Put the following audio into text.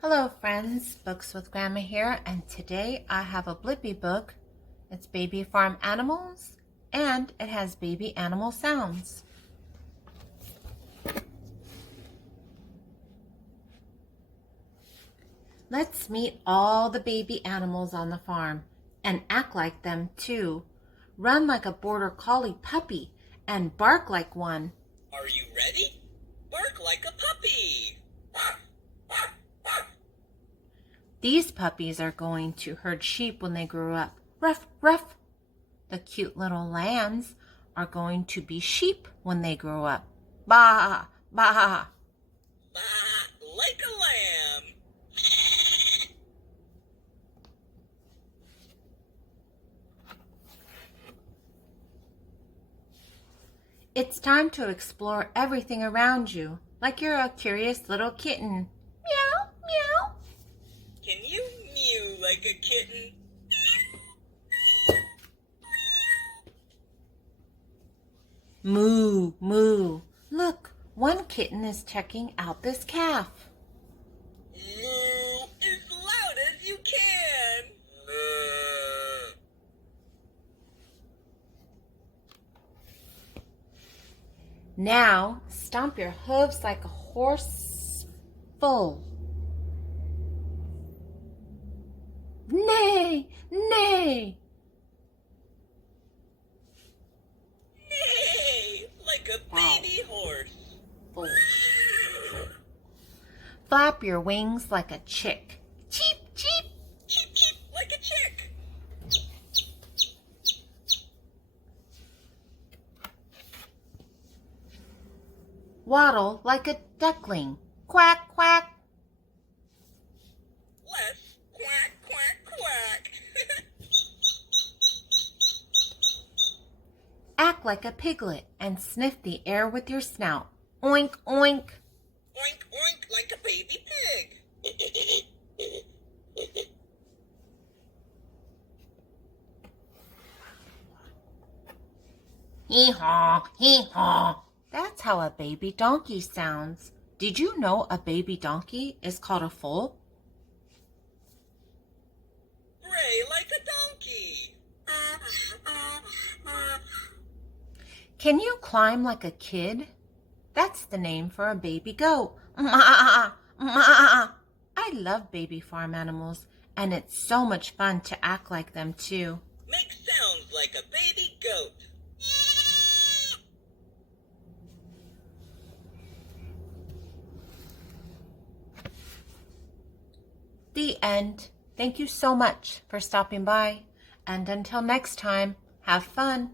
Hello friends, Books with Grandma here, and today I have a Blippi book. It's Baby Farm Animals, and it has baby animal sounds. Let's meet all the baby animals on the farm and act like them too. Run like a border collie puppy and bark like one. Are you ready? Bark like a puppy! These puppies are going to herd sheep when they grow up. Ruff, ruff. The cute little lambs are going to be sheep when they grow up. Bah, bah. Bah, like a lamb! It's time to explore everything around you, like you're a curious little kitten. Meow, meow. Can you mew like a kitten? Moo, moo. Look, one kitten is checking out this calf. Moo as loud as you can! Moo. Now, stomp your hooves like a horse full. Neigh, neigh. Neigh, like a baby horse. Full. Flap your wings like a chick. Cheep, cheep. Cheep, cheep, like a chick. Waddle like a duckling. Quack, quack. Less quack, quack, quack. Act like a piglet and sniff the air with your snout. Oink, oink. Oink, oink, like a baby pig. Hee-haw, hee-haw. That's how a baby donkey sounds. Did you know a baby donkey is called a foal? Bray like a donkey. Can you climb like a kid? That's the name for a baby goat. Ma, ma. I love baby farm animals, and it's so much fun to act like them too. Make sounds like a baby goat. The end. Thank you so much for stopping by, and until next time, have fun.